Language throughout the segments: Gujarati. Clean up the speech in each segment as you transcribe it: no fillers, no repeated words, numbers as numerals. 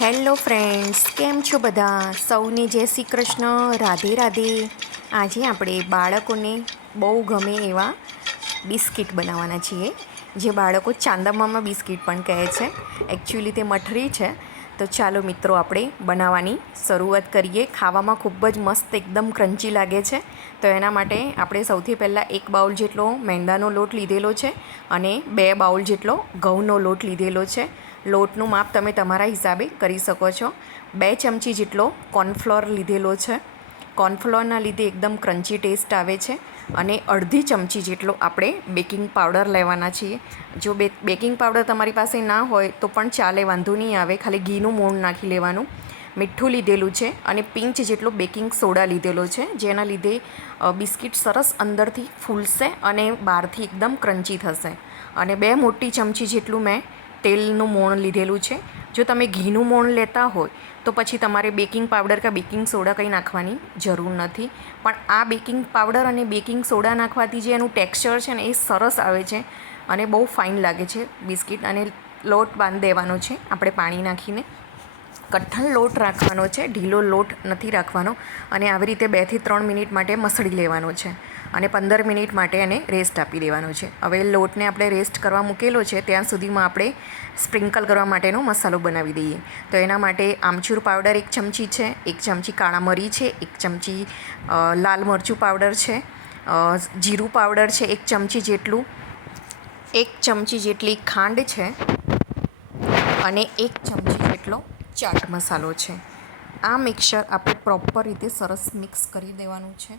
હેલો ફ્રેન્ડ્સ, કેમ છો બધા? સૌને જય શ્રી કૃષ્ણ, રાધે રાધે. આજે આપણે બાળકોને બહુ ગમે એવા બિસ્કિટ બનાવવાના છીએ, જે બાળકો ચાંદામામા બિસ્કિટ પણ કહે છે. એકચ્યુઅલી તે મઠરી છે. તો ચાલો મિત્રો, આપણે બનાવવાની શરૂઆત કરીએ. ખાવામાં ખૂબ જ મસ્ત, એકદમ ક્રન્ચી લાગે છે. તો એના માટે આપણે સૌથી પહેલાં 1 બાઉલ જેટલો મેંદાનો લોટ લીધેલો છે અને 2 બાઉલ જેટલો ઘઉંનો લોટ લીધેલો છે. લોટનું માપ તમે તમારા હિસાબે કરી શકો છો. 2 ચમચી જેટલો કોર્નફ્લોર લીધેલો છે. કોર્નફ્લોરના લીધે એકદમ ક્રન્ચી ટેસ્ટ આવે છે. અને અડધી ચમચી જેટલો આપણે બેકિંગ પાવડર લેવાના છીએ. જો બેકિંગ પાવડર તમારી પાસે ના હોય તો પણ ચાલે, વાંધો નહીં આવે. ખાલી ઘીનું મોણ નાખી લેવાનું. મીઠું લીધેલું છે અને પિંચ જેટલો બેકિંગ સોડા લીધેલો છે, જેના લીધે બિસ્કિટ સરસ અંદરથી ફૂલશે અને બહારથી એકદમ ક્રન્ચી થશે. અને 2 મોટી ચમચી જેટલું મેં તેલનું મોણ લીધેલું છે. જો તમે ઘીનું મોણ લેતા હોય તો પછી તમારે બેકિંગ પાવડર કે બેકિંગ સોડા કંઈ નાખવાની જરૂર નથી. પણ આ બેકિંગ પાવડર અને બેકિંગ સોડા નાખવાથી જે એનું ટેક્સચર છે ને, એ સરસ આવે છે અને બહુ ફાઇન લાગે છે બિસ્કિટ. અને લોટ બાંધી દેવાનો છે આપણે પાણી નાખીને. કઠણ લોટ રાખવાનો છે, ઢીલો લોટ નથી રાખવાનો. અને આવી રીતે 2 થી 3 મિનિટ માટે મસળી લેવાનો છે અને 15 મિનિટ માટે એને રેસ્ટ આપી દેવાનો છે. હવે લોટને આપણે રેસ્ટ કરવા મૂકેલો છે, ત્યાં સુધીમાં આપણે સ્પ્રિંકલ કરવા માટેનો મસાલો બનાવી દઈએ. તો એના માટે આમચૂર પાવડર 1 ચમચી છે, 1 ચમચી કાળા મરી છે, 1 ચમચી લાલ મરચું પાવડર છે, જીરું પાવડર છે 1 ચમચી જેટલું, 1 ચમચી જેટલી ખાંડ છે અને 1 ચમચી જેટલો ચાટ મસાલો છે. આ મિક્સર આપણે પ્રોપર રીતે સરસ મિક્સ કરી દેવાનું છે.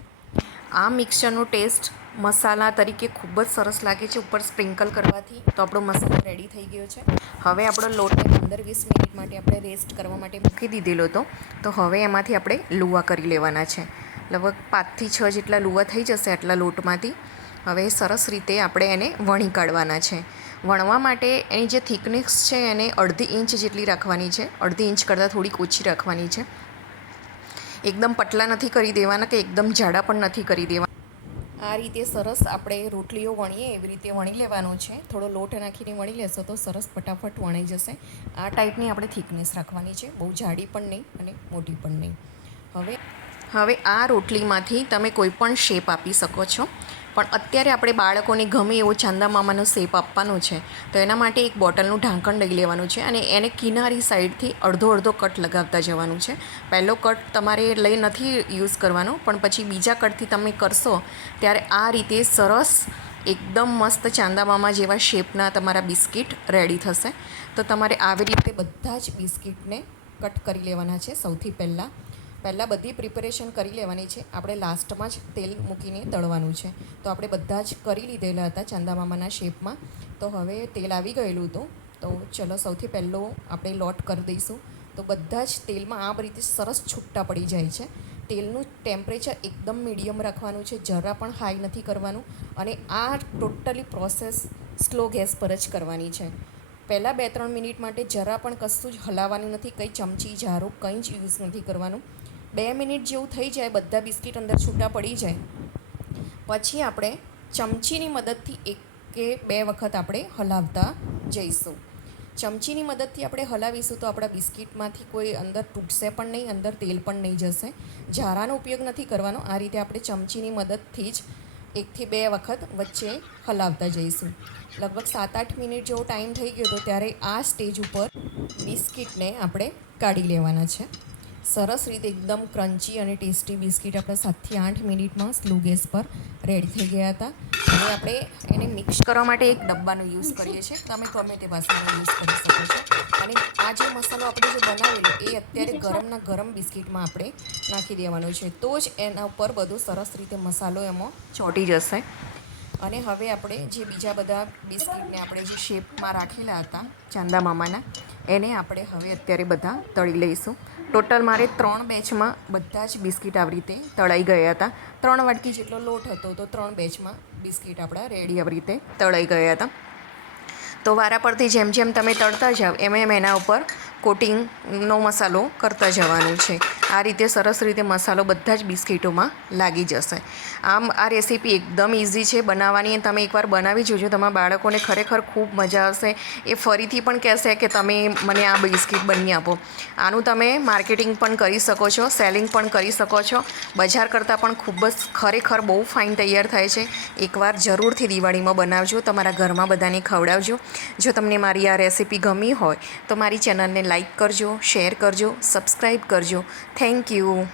આ મિક્સરનો ટેસ્ટ મસાલા તરીકે ખૂબ જ સરસ લાગે છે ઉપર સ્પ્રિંકલ કરવાથી. તો આપણો મસાલો રેડી થઈ ગયો છે. હવે આપણો લોટને 15-20 મિનિટ માટે આપણે રેસ્ટ કરવા માટે મૂકી દીધેલો હતો. તો હવે એમાંથી આપણે લુવા કરી લેવાના છે. લગભગ 5 થી 6 જેટલા લુવા થઈ જશે આટલા લોટમાંથી. હવે સરસ રીતે આપણે એને વણી કાઢવાના છે. વણવા માટે એની જે થિકનેસ છે એને 1/2 ઇંચ જેટલી રાખવાની છે. 1/2 ઇંચ કરતાં થોડીક ઓછી રાખવાની છે. એકદમ પતલા નથી કરી દેવાના કે એકદમ જાડા પણ નથી કરી દેવાના. આ રીતે સરસ આપણે રોટલીઓ વણીએ એવી રીતે વણી લેવાનું છે. થોડો લોટ નાખીને વણી લેશો તો સરસ ફટાફટ વણાઈ જશે. આ ટાઈપની આપણે થિકનેસ રાખવાની છે, બહુ જાડી પણ નહીં અને મોટી પણ નહીં. હવે આ રોટલીમાંથી તમે કોઈ પણ શેપ આપી શકો છો. પણ અત્યારે આપણે બાળકોને ગમે એવો ચાંદામામાનો શેપ આપવાનો છે. તો એના માટે એક બોટલનું ઢાંકણ લઈ લેવાનું છે અને એને કિનારી સાઈડથી અડધો કટ લગાવતા જવાનું છે. પહેલો કટ તમારે લઈ નથી યુઝ કરવાનો, પણ પછી બીજા કટથી તમે કરશો ત્યારે આ રીતે સરસ એકદમ મસ્ત ચાંદામામા જેવા શેપના તમારા બિસ્કિટ રેડી થશે. તો તમારે આવી રીતે બધા જ બિસ્કિટને કટ કરી લેવાના છે. સૌથી પહેલાં બધી પ્રિપેરેશન કરી લેવાની છે. આપણે લાસ્ટમાં જ તેલ મૂકીને તળવાનું છે. તો આપણે બધા જ કરી લીધેલા હતા ચાંદામામાના શેપમાં. તો હવે તેલ આવી ગયેલું હતું. તો ચલો સૌથી પહેલો આપણે લોટ કરી દઈશું. તો બધા જ તેલમાં આ રીતે સરસ છૂટા પડી જાય છે. તેલનું ટેમ્પરેચર એકદમ મીડિયમ રાખવાનું છે, જરા પણ હાઈ નથી કરવાનું. અને આ ટોટલી પ્રોસેસ સ્લો ગેસ પર જ કરવાની છે. પહેલાં 2-3 મિનિટ માટે જરા પણ કશું જ હલાવવાનું નથી, કંઈ ચમચી જારું કંઈ જ યુઝ નથી કરવાનું. 2 મિનિટ જેવું થઈ જાય, બધા બિસ્કિટ અંદર છૂટા પડી જાય પછી આપણે ચમચીની મદદથી 1 કે 2 વખત આપણે હલાવતા જઈશું. ચમચીની મદદથી આપણે હલાવીશું તો આપણા બિસ્કિટમાંથી કોઈ અંદર તૂટશે પણ નહીં, અંદર તેલ પણ નહીં જશે. ઝારાનો ઉપયોગ નથી કરવાનો. આ રીતે આપણે ચમચીની મદદથી જ 1 થી 2 વખત વચ્ચે હલાવતા જઈશું. લગભગ 7-8 મિનિટ જેવો ટાઈમ થઈ ગયો હતો ત્યારે આ સ્ટેજ ઉપર બિસ્કિટને આપણે કાઢી લેવાના છે. સરસ રીતે એકદમ ક્રન્ચી અને ટેસ્ટી બિસ્કિટ આપણે 7 થી 8 મિનિટમાં સ્લો ગેસ પર રેડી થઈ ગયા હતા. હવે આપણે એને મિક્સ કરવા માટે એક ડબ્બાનો યુઝ કરીએ છીએ. તમે ગમે તે વાસણનો યુઝ કરી શકો છો. અને આ જે મસાલો આપણે જે બનાવેલો એ અત્યારે ગરમના ગરમ બિસ્કિટમાં આપણે નાખી દેવાનો છે. તો જ એના ઉપર બધો સરસ રીતે મસાલો એમાં ચોંટી જશે. અને હવે આપણે જે બીજા બધા બિસ્કિટને આપણે જે શેપમાં રાખેલા હતા ચાંદામામાના, એને આપણે હવે અત્યારે બધા તળી લઈશું. ટોટલ મારે 3 બેચમાં બધા જ બિસ્કિટ આવી રીતે તળાઈ ગયા હતા. 3 વાટકી જેટલો લોટ હતો તો 3 બેચમાં બિસ્કિટ આપણા રેડી આવી રીતે તળાઈ ગયા હતા. તો વારા પરથી જેમ તમે તળતા જાઓ એમ એના ઉપર કોટિંગનો મસાલો કરતા જવાનું છે. આ રીતે સરસ રીતે મસાલો બધા જ બિસ્કિટોમાં લાગી જશે. આમ આ રેસીપી એકદમ ઇઝી છે બનાવવાની, અને તમે એકવાર બનાવી જોજો. તમારા બાળકોને ખરેખર ખૂબ મજા આવશે. એ ફરીથી પણ કહેશે કે તમે મને આ બિસ્કિટ બની આપો. આનું તમે માર્કેટિંગ પણ કરી શકો છો, સેલિંગ પણ કરી શકો છો. બજાર કરતાં પણ ખૂબ જ ખરેખર બહુ ફાઇન તૈયાર થાય છે. એકવાર જરૂરથી દિવાળીમાં બનાવજો, તમારા ઘરમાં બધાને ખવડાવજો. જો તમને મારી આ રેસીપી ગમી હોય તો મારી ચેનલને લાઇક કરજો, શેર કરજો, સબસ્ક્રાઈબ કરજો. Thank you.